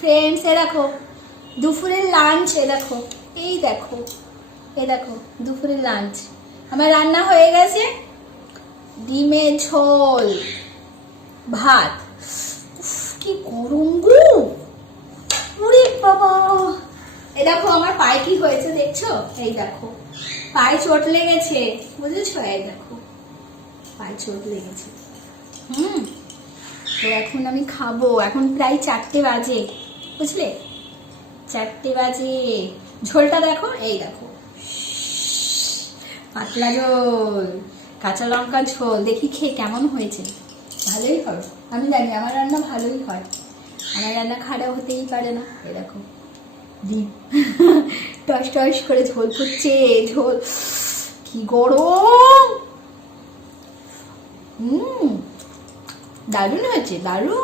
Friends এ দেখো দুপুরের lunch, এ দেখো এই দেখো, এ দেখো দুপুরের লাঞ্চ আমার রান্না হয়ে গেছে। ডিমের ঝোল, ভাত। উফ, কি গরম গো, ওরে বাবা। এ দেখো আমার পায়ে কি হয়েছে দেখছো, এই দেখো পায়ে চোট লেগেছে, বুঝেছো? এই দেখো পায়ে চোট লেগেছে। তো এখন আমি খাবো, এখন প্রায় 4টে বাজে, বুঝলে? 4টে বাজে। ঝোলটা দেখো, এই দেখো পাতলা ঝোল, কাঁচা লঙ্কা ঝোল। দেখি খেয়ে কেমন হয়েছে, ভালোই হবে। আমি জানি আমার রান্না ভালোই হয়, আমার রান্না খারাপ হতেই পারে না। এই দেখো ডিম টস টস করে ঝোল ফুটছে, ঝোল কি গরম। দারুণ হয়েছে, দারুণ।